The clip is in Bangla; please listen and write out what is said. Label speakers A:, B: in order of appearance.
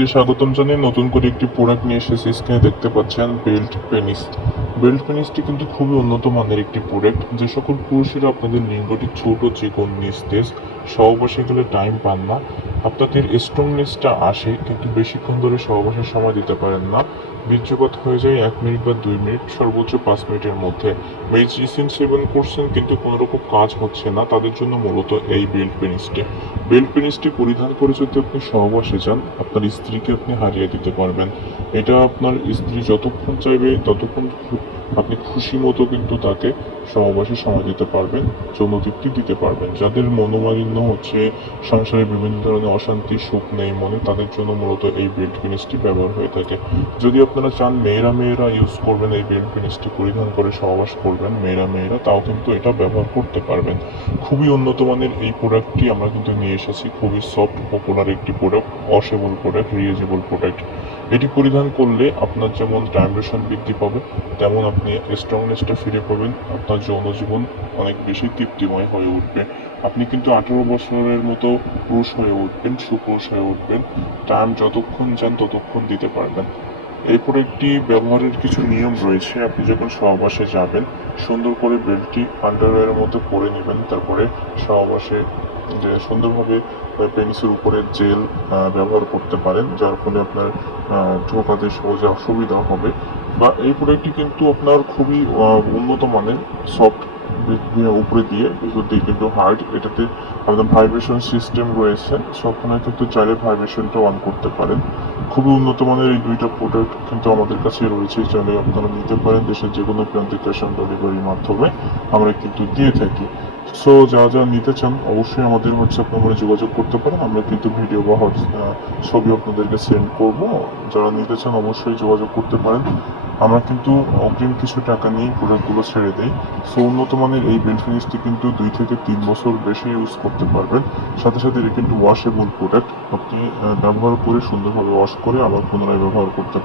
A: সবাইকে স্বাগতম জানিয়ে নতুন করে একটি প্রোডাক্ট নিয়ে এসেছি। স্ক্রিনে দেখতে পাচ্ছেন বেল্ট পেনিস বেল্ট পেনিসটি কিন্তু খুবই উন্নত মানের একটি প্রোডাক্ট যে সকল পুরুষেরা আপনাদের লিঙ্গটি ছোট, চিকন, নিস্তেজ, সহবাসে গেলে টাইম পান না। আপনাদের স্ট্রংনেসটা আসে, কিন্তু বেশিক্ষণ ধরে সহবাসের সময় দিতে পারেন না। বীর্যপাত হয়ে যায় এক মিনিট বা দুই মিনিট, সর্বোচ্চ পাঁচ মিনিটের মধ্যে। মেডিসিন সেবন করছেন, কিন্তু কোনো রকম কাজ হচ্ছে না। তাদের জন্য মূলত এই বেল্ট পেনিসটি। বেল্ট পেনিসটি পরিধান করে যদি আপনি সহবাসে যান, আপনার স্ত্রীকে আপনি হারিয়ে দিতে পারবেন। এটা আপনার স্ত্রী যতক্ষণ চাইবে, ততক্ষণ আপনি খুশি মতো কিন্তু তাকে সহবাসে সময় দিতে পারবেন, যৌন তৃপ্তি দিতে পারবেন। যাদের মনোমালিন্য হচ্ছে, সংসারে বিভিন্ন ধরনের অশান্তি, সুখ নেই মনে, তাদের জন্য মূলত এই বেল্ট পেনিসটি ব্যবহার হয়ে থাকে। যদি আপনারা চান মেয়েরা মেয়েরা ইউজ করবেন, এই বেল্ট পেনিসটি পরিধান করে সহবাস করবেন মেয়েরা মেয়েরা, তাও কিন্তু এটা ব্যবহার করতে পারবেন। খুবই উন্নত মানের এই প্রোডাক্টটি আমরা কিন্তু নিয়ে এসেছি। খুবই সফট পপুলার একটি product washable product reusable product এটি পরিধান করলে আপনার যেমন ডাইমেশন বৃদ্ধি পাবে, তেমন আপনি স্ট্রংনেসটা ফিরে পাবেন, আপনার যৌন জীবন অনেক বেশি তৃপ্তিময় হয়ে উঠবে। আপনি কিন্তু আঠারো বছরের মতো পুরুষ হয়ে উঠবেন, সুপুরুষ হয়ে উঠবেন টাইম যতক্ষণ যান ততক্ষণ দিতে পারবেন। এরপর একটি ব্যবহারের কিছু নিয়ম রয়েছে, আপনি যখন সহবাসে যাবেন, সুন্দর করে বেল্টটি আন্ডারওয়্যারের মধ্যে পরে নেবেন, তারপরে সহবাসে যে সুন্দরভাবে পেনিসের উপরে জেল ব্যবহার করতে পারেন, যার ফলে আপনার ঢোকাতে সহজে অসুবিধা হবে। বা এই প্রোডাক্টটি কিন্তু আপনার খুবই উন্নত মানের সফট উপরে দিয়ে ভিতর দিয়ে কিন্তু হার্ড এটাতে আপনার ভাইব্রেশন সিস্টেম রয়েছে সবখানে কিন্তু চাইলে ভাইব্রেশনটা অন করতে পারেন। খুবই উন্নত মানের এই দুইটা প্রোডাক্ট কিন্তু আমাদের কাছে রয়েছে চাইলে আপনারা নিতে পারেন দেশের যে কোনো প্রান্তে ক্যাশ অন ডেলিভারির মাধ্যমে, আমরা কিন্তু দিয়ে থাকি। সো যা যা নিতে চান, অবশ্যই আমাদের হোয়াটসঅ্যাপ নম্বরে যোগাযোগ করতে পারেন, আমরা কিন্তু ভিডিও বা হোয়াটস- ছবি আপনাদেরকে সেন্ড করব। যারা নিতে চান, অবশ্যই যোগাযোগ করতে পারেন। আমরা কিন্তু অগ্রিম কিছু টাকা নিয়ে প্রোডাক্টগুলো ছেড়ে দিই। সো উন্নত মানের এই বেল্ট ফিনিশটি কিন্তু দুই থেকে তিন বছর বেশি ইউজ করতে পারবেন। সাথে সাথে এটা কিন্তু ওয়াশেবল প্রোডাক্ট আপনি ব্যবহার করে সুন্দরভাবে ওয়াশ করে আবার পুনরায় ব্যবহার করতে